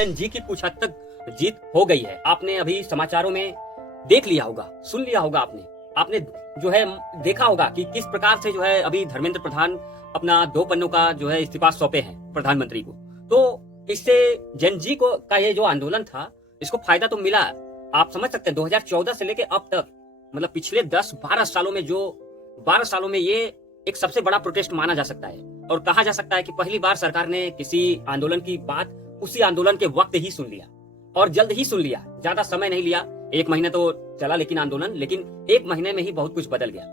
Gen Z की कुछ हद तक जीत हो गई है। आपने अभी समाचारों में देख लिया होगा, सुन लिया होगा, आपने जो है देखा होगा कि किस प्रकार से जो है अभी धर्मेंद्र प्रधान अपना 2 पन्नों का जो है इस्तीफा सौंपे हैं प्रधानमंत्री को। तो इससे जेनजी को का ये जो आंदोलन था, इसको फायदा तो मिला। आप समझ सकते हैं 2014 से लेके अब तक, मतलब पिछले 10-12 सालों में, जो 12 सालों में ये एक सबसे बड़ा प्रोटेस्ट माना जा सकता है। और कहा जा सकता है कि पहली बार सरकार ने किसी आंदोलन की बात उसी आंदोलन के वक्त ही सुन लिया, और जल्द ही सुन लिया, ज्यादा समय नहीं लिया। 1 महीने तो चला लेकिन आंदोलन, लेकिन 1 महीने में ही बहुत कुछ बदल गया।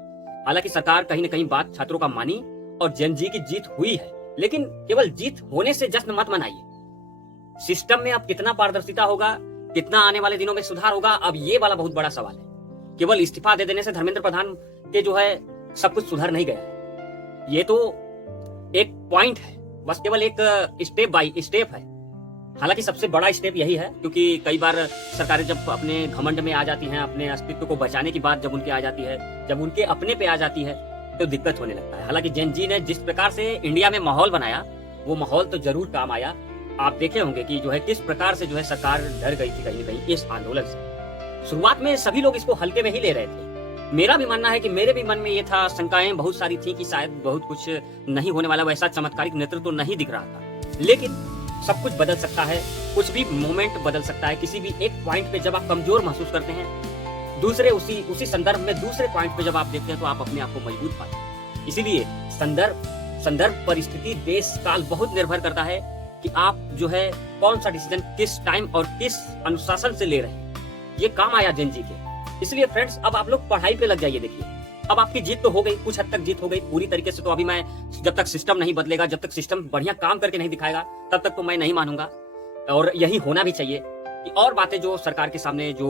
हालांकि सरकार कहीं न कहीं बात छात्रों का मानी और जेनजी की जीत हुई है, लेकिन केवल जीत होने से जश्न मत मनाइए। सिस्टम में अब कितना पारदर्शिता होगा, कितना आने वाले दिनों में सुधार होगा, अब ये वाला बहुत बड़ा सवाल है। केवल इस्तीफा दे देने से धर्मेंद्र प्रधान के जो है सब कुछ सुधर नहीं गया। ये तो एक पॉइंट है, बस केवल एक स्टेप बाय स्टेप है। हालांकि सबसे बड़ा स्टेप यही है, क्योंकि कई बार सरकारें जब अपने घमंड में आ जाती हैं, अपने अस्तित्व को बचाने की बात जब उनके आ जाती है, जब उनके अपने पे आ जाती है, तो दिक्कत होने लगता है। हालांकि जेनजी ने जिस प्रकार से इंडिया में माहौल बनाया, वो माहौल तो जरूर काम आया। आप देखे होंगे कि जो है किस प्रकार से जो है सरकार डर गई थी कहीं न कहीं इस आंदोलन से। शुरुआत में सभी लोग इसको हल्के में ही ले रहे थे। मेरा भी मानना है कि मेरे भी मन में ये था, शंकाएं बहुत सारी थी कि शायद बहुत कुछ नहीं होने वाला, वैसा चमत्कारिक नेतृत्व तो नहीं दिख रहा था। लेकिन सब कुछ बदल सकता है, कुछ भी मोमेंट बदल सकता है। किसी भी एक पॉइंट पे जब आप कमजोर महसूस करते हैं, दूसरे उसी संदर्भ में दूसरे पॉइंट पे जब आप देखते हैं, तो आप अपने आप को मजबूत पाते हैं। इसीलिए संदर्भ, परिस्थिति, देश काल बहुत निर्भर करता है कि आप जो है कौन सा डिसीजन किस टाइम और किस अनुशासन से ले रहे हैं। ये काम आया जेनजी के। इसलिए फ्रेंड्स, अब आप लोग पढ़ाई पे लग जाइए। देखिए, अब आपकी जीत तो हो गई, कुछ हद तक जीत हो गई। पूरी तरीके से तो अभी मैं, जब तक सिस्टम नहीं बदलेगा, जब तक सिस्टम बढ़िया काम करके नहीं दिखाएगा, तब तक तो मैं नहीं मानूंगा। और यही होना भी चाहिए कि और बातें जो सरकार के सामने जो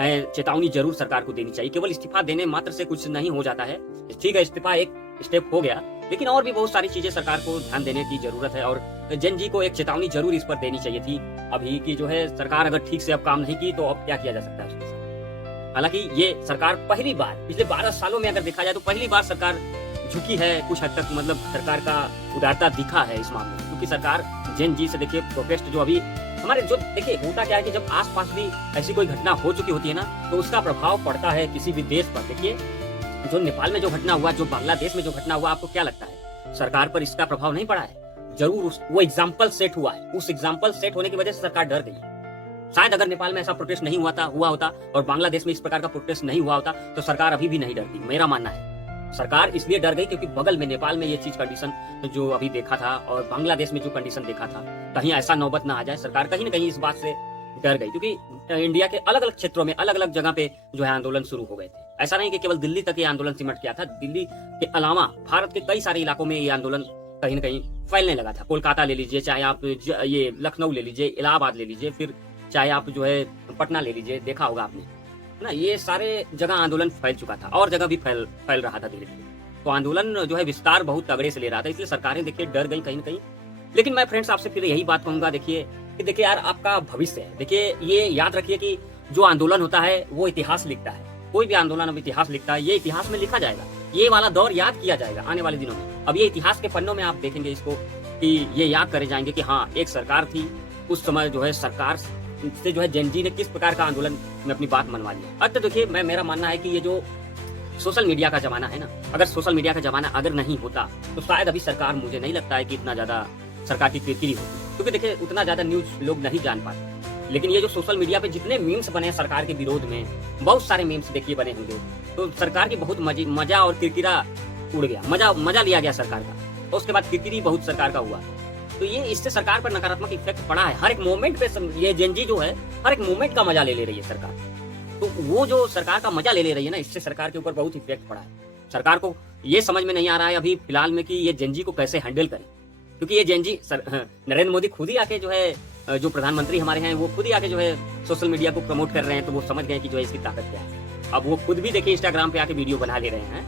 है, चेतावनी जरूर सरकार को देनी चाहिए। केवल इस्तीफा देने मात्र से कुछ नहीं हो जाता है। ठीक है, इस्तीफा एक स्टेप हो गया, लेकिन और भी बहुत सारी चीजें सरकार को ध्यान देने की जरूरत है। और जेनजी को एक चेतावनी जरूर इस पर देनी चाहिए थी अभी, कि जो है सरकार अगर ठीक से अब काम नहीं की, तो अब क्या किया जा सकता है उसके साथ। हालांकि ये सरकार पहली बार, पिछले 12 सालों में अगर देखा जाए, तो पहली बार सरकार झुकी है कुछ हद तक। मतलब सरकार का उदारता दिखा है इस मामले में, क्योंकि सरकार जेनजी से, देखिए प्रोटेस्ट जो अभी हमारे जो, देखिए होता क्या है कि जब आसपास भी ऐसी कोई घटना हो चुकी होती है ना, तो उसका प्रभाव पड़ता है किसी भी देश पर। देखिए, जो नेपाल में जो घटना हुआ, जो बांग्लादेश में जो घटना हुआ, आपको क्या लगता है सरकार पर इसका प्रभाव नहीं पड़ा है? जरूर वो एग्जाम्पल सेट हुआ है। उस एग्जाम्पल सेट होने की वजह से सरकार डर गई। शायद अगर नेपाल में ऐसा प्रोटेस्ट नहीं हुआ होता और बांग्लादेश में इस प्रकार का प्रोटेस्ट नहीं हुआ होता, तो सरकार अभी भी नहीं डरती। मेरा मानना है सरकार इसलिए डर गई क्योंकि बगल में नेपाल में ये चीज कंडीशन जो अभी देखा था, और बांग्लादेश में जो कंडीशन देखा था, कहीं ऐसा नौबत ना आ जाए। सरकार कहीं न कहीं इस बात से डर गई, क्योंकि इंडिया के अलग अलग क्षेत्रों में, अलग अलग जगह पे जो है आंदोलन शुरू हो गए थे। ऐसा नहीं कि केवल दिल्ली तक ये आंदोलन सिमट गया था। दिल्ली के अलावा भारत के कई सारे इलाकों में ये आंदोलन कहीं न कहीं फैलने लगा था। कोलकाता ले लीजिए, चाहे आप ये लखनऊ ले लीजिए, इलाहाबाद ले लीजिए, फिर चाहे आप जो है पटना ले लीजिए, देखा होगा आपने ना, ये सारे जगह आंदोलन फैल चुका था, और जगह भी फैल रहा था धीरे धीरे। तो आंदोलन जो है विस्तार बहुत तगड़े से ले रहा था, इसलिए सरकारें देखिए डर गई कहीं न कहीं। लेकिन मैं फ्रेंड्स आपसे फिर यही बात कहूंगा, देखिए कि देखिए यार, आपका भविष्य है। देखिए, ये याद रखिए कि जो आंदोलन होता है वो इतिहास लिखता है। कोई भी आंदोलन अब इतिहास लिखता है, ये इतिहास में लिखा जाएगा। ये वाला दौर याद किया जाएगा आने वाले दिनों में। अब ये इतिहास के पन्नों में आप देखेंगे इसको, कि ये याद करे जाएंगे कि हाँ, एक सरकार थी, उस समय जो है सरकार से जो है जेनजी ने किस प्रकार का आंदोलन में अपनी बात मनवा लिया। अब तो देखिए, मेरा मानना है कि ये जो सोशल मीडिया का जमाना है ना, अगर सोशल मीडिया का जमाना अगर नहीं होता, तो शायद अभी सरकार, मुझे नहीं लगता है कि इतना ज्यादा सरकार की किरकिरी होती, क्योंकि देखिए उतना ज्यादा न्यूज लोग नहीं जान पाते। लेकिन ये जो सोशल मीडिया पे जितने मीम्स बने सरकार के विरोध में, बहुत सारे मीम्स देखिए बने होंगे, तो सरकार की बहुत मजा और किरकिरा उड़ गया, मजा लिया गया सरकार का। तो उसके बाद किरकिरी बहुत सरकार का हुआ। तो ये इससे सरकार पर नकारात्मक इफेक्ट पड़ा है। हर एक मोमेंट पे ये जेनजी जो है, हर एक मोमेंट का मजा ले रही है सरकार। तो वो जो सरकार का मजा ले रही है ना, इससे सरकार के ऊपर बहुत इफेक्ट पड़ा है। सरकार को ये समझ में नहीं आ रहा है अभी फिलहाल में कि ये जेनजी को कैसे हैंडल करें, क्योंकि ये जेनजी नरेंद्र मोदी खुद ही आके जो है, जो प्रधानमंत्री हमारे हैं, वो खुद ही आके जो है सोशल मीडिया को प्रमोट कर रहे हैं। तो वो समझ गए कि जो है इसकी ताकत क्या है। अब वो खुद भी देखिए इंस्टाग्राम पे आके वीडियो बना ले रहे हैं,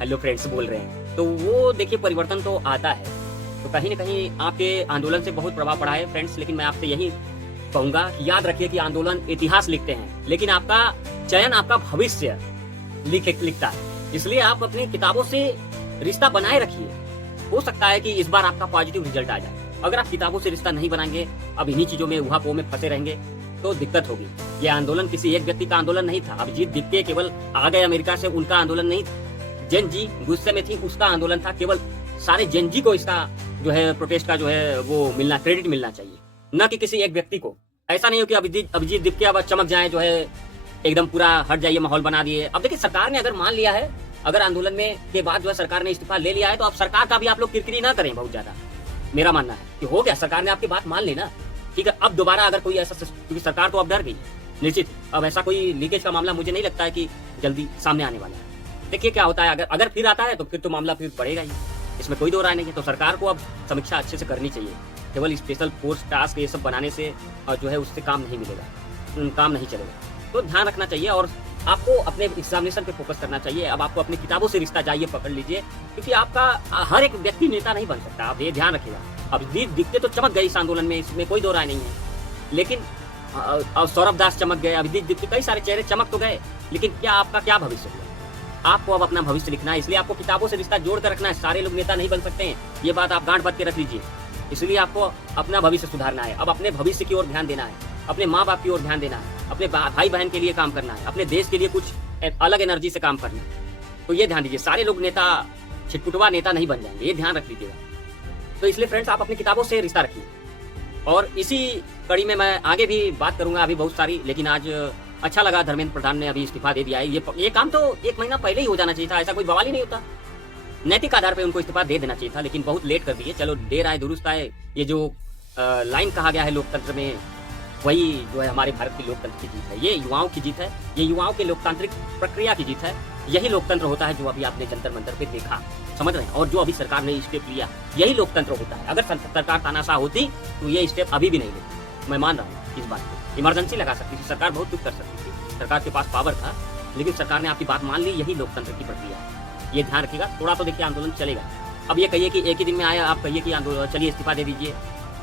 हेलो फ्रेंड्स बोल रहे हैं। तो वो देखिए परिवर्तन तो आता है। तो कहीं न कहीं आपके आंदोलन से बहुत प्रभाव पड़ा है फ्रेंड्स। लेकिन मैं आपसे यही कहूंगा कि याद रखिए कि आंदोलन इतिहास लिखते हैं, लेकिन आपका चयन आपका भविष्य लिखता है। इसलिए आप अपनी किताबों से रिश्ता बनाए रखिए। हो सकता है कि इस बार आपका पॉजिटिव रिजल्ट आ जाए। अगर आप किताबों से रिश्ता नहीं बनाएंगे, अब इन्हीं चीजों में उहापोह में फंसे रहेंगे तो दिक्कत होगी। ये आंदोलन किसी एक व्यक्ति का आंदोलन नहीं था। अभिजीत दीप्ते केवल आ गए अमेरिका से, उनका आंदोलन नहीं था। जेन जी गुस्से में थी, उसका आंदोलन था। केवल सारे जेन जी को इसका जो है प्रोटेस्ट का जो है वो मिलना, क्रेडिट मिलना चाहिए, न कि किसी एक व्यक्ति को। ऐसा नहीं हो कि अभिजीत दीप्ते अब चमक जाए, जो है एकदम पूरा हट जाइए, माहौल बना दिए। अब देखिए, सरकार ने अगर मान लिया है, अगर आंदोलन में के बाद जो है सरकार ने इस्तीफा ले लिया है, तो अब सरकार का भी आप लोग किरकिरी ना करें बहुत ज्यादा। मेरा मानना है कि हो गया, सरकार ने आपकी बात मान ली ना, ठीक है। अब दोबारा अगर कोई ऐसा, क्योंकि सरकार तो अब डर गई निश्चित, अब ऐसा कोई लीकेज का मामला मुझे नहीं लगता है कि जल्दी सामने आने वाला है। देखिए क्या होता है, अगर फिर आता है तो फिर तो मामला फिर बढ़ेगा ही, इसमें कोई दो राय नहीं है। तो सरकार को अब समीक्षा अच्छे से करनी चाहिए। केवल स्पेशल फोर्स टास्क ये सब बनाने से जो है उससे काम नहीं मिलेगा, काम नहीं चलेगा। तो ध्यान रखना चाहिए और आपको अपने एग्जामिनेशन पे फोकस करना चाहिए। अब आपको अपनी किताबों से रिश्ता चाहिए, पकड़ लीजिए, क्योंकि आपका हर एक व्यक्ति नेता नहीं बन सकता, आप ये ध्यान रखिएगा। अब दिखते तो चमक गए इस आंदोलन में, इसमें कोई दो राय नहीं है, लेकिन सौरभ दास चमक गए, अभिजीत दीप्ते, कई सारे चेहरे चमक तो गए, लेकिन क्या आपका क्या भविष्य हुआ? आपको अब अपना भविष्य लिखना है, इसलिए आपको किताबों से रिश्ता जोड़ कर रखना है। सारे लोग नेता नहीं बन सकते हैं, ये बात आप गांठ बांध के रख लीजिए। इसलिए आपको अपना भविष्य सुधारना है, अब अपने भविष्य की ओर ध्यान देना है, अपने माँ बाप की ओर ध्यान देना है, अपने भाई बहन के लिए काम करना है, अपने देश के लिए कुछ अलग एनर्जी से काम करना है। तो ये ध्यान दीजिए, सारे लोग नेता, छिटपुटवा नेता नहीं बन जाएंगे, ये ध्यान रख लीजिएगा। तो इसलिए फ्रेंड्स, आप अपनी किताबों से रिश्ता रखिए। और इसी कड़ी में मैं आगे भी बात करूंगा अभी बहुत सारी, लेकिन आज अच्छा लगा धर्मेंद्र प्रधान ने अभी इस्तीफा दे दिया है। ये काम तो 1 महीना पहले ही हो जाना चाहिए था, ऐसा कोई बवाल ही नहीं होता। नैतिक आधार पे उनको इस्तीफा दे देना चाहिए था, लेकिन बहुत लेट कर दिए। चलो, देर आए दुरुस्त आए। ये जो लाइन कहा गया है लोकतंत्र में, वही जो है हमारे भारत की लोकतंत्र की जीत है, ये युवाओं की जीत है, ये युवाओं के लोकतांत्रिक प्रक्रिया की जीत है। यही लोकतंत्र होता है जो अभी आपने जंतर मंतर पे देखा, समझ रहे हैं। और जो अभी सरकार ने स्टेप लिया, यही लोकतंत्र होता है। अगर सरकार तानाशाह होती तो ये स्टेप अभी भी नहीं लेती। मैं मान रहा हूँ इस बात को। इमरजेंसी लगा सकती थी सरकार, बहुत कुछ कर सकती थी, सरकार के पास पावर था, लेकिन सरकार ने आपकी बात मान ली। यही लोकतंत्र की प्रक्रिया है, ये ध्यान रखिएगा। थोड़ा तो देखिए आंदोलन चलेगा। अब ये कहिए कि एक ही दिन में आया, आप कहिए कि आंदोलन चलिए इस्तीफा दे दीजिए,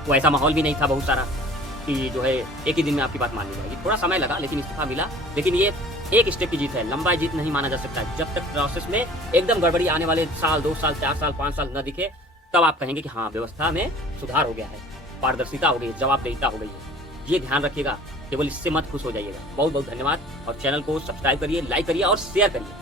तो ऐसा माहौल भी नहीं था बहुत सारा कि जो है एक ही दिन में आपकी बात मान ली जाएगी। थोड़ा समय लगा, लेकिन इस्तीफा मिला। लेकिन ये एक स्टेप की जीत है, लंबा जीत नहीं माना जा सकता। जब तक प्रोसेस में एकदम गड़बड़ी आने वाले साल, 2 साल, 4 साल, 5 साल न दिखे, तब आप कहेंगे कि हाँ, व्यवस्था में सुधार हो गया है, पारदर्शिता हो गई, जवाबदेहिता हो गई है। ये ध्यान रखिएगा, केवल इससे मत खुश हो जाइएगा। बहुत बहुत धन्यवाद, और चैनल को सब्सक्राइब करिए, लाइक करिए और शेयर करिए।